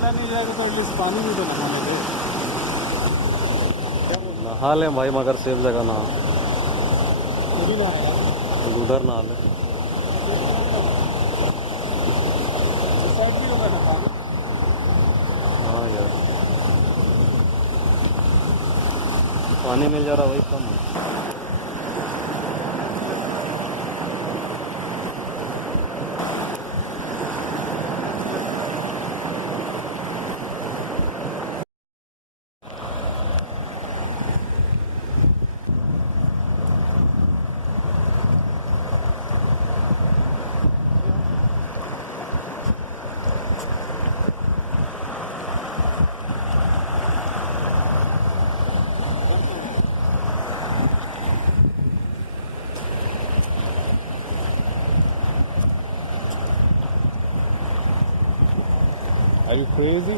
पैसा नहीं जाएगा तो एटलीस्ट पानी भी तो नहाने दे। नहा लें भाई, मगर सेफ जगह ना कभी ना आएगा उधर नहा लें। साइड भी होगा ना पानी। हाँ यार, पानी मिल जा रहा वही कम है। Are you crazy?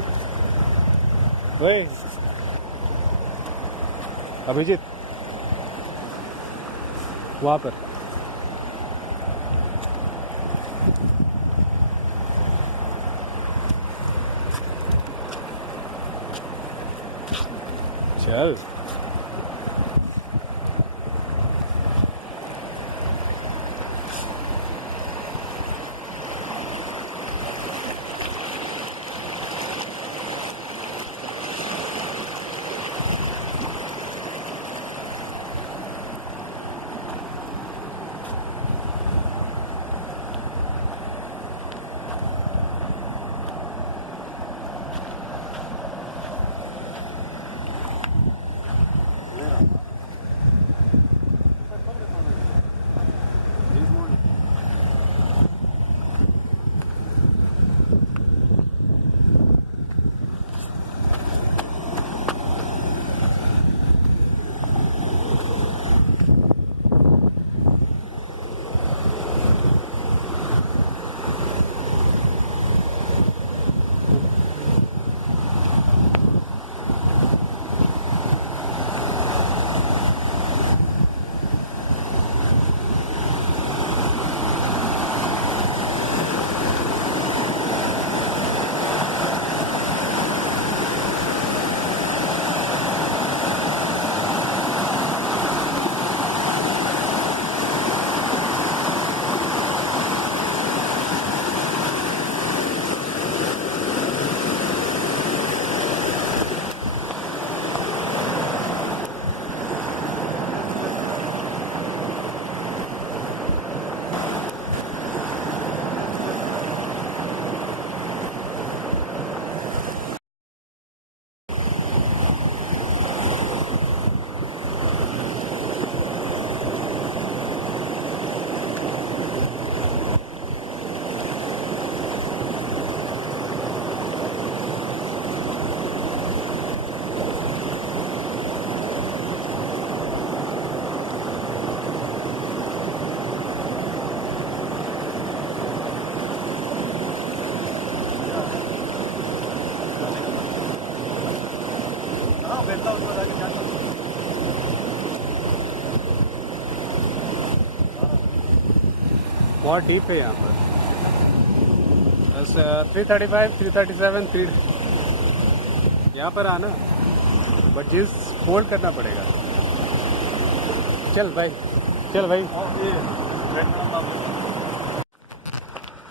ओए अभिजीत, वहाँ पर चल। बहुत डीप है यहाँ पर। 335, 337, 3 यहाँ पर आना, बट जींस फोल्ड करना पड़ेगा। चल भाई, चल भाई।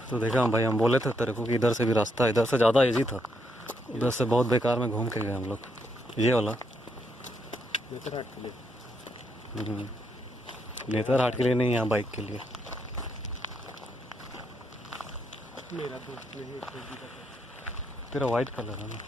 तो देखा भाई, हम बोले थे तेरे को कि इधर से भी रास्ता, इधर से ज़्यादा इजी था, उधर से बहुत बेकार में घूम के गए हम लोग। ये वाला नेतरहाट के लिए नहीं, यहाँ बाइक के लिए। मेरा दोस्त नहीं, तेरा वाइट कलर है ना।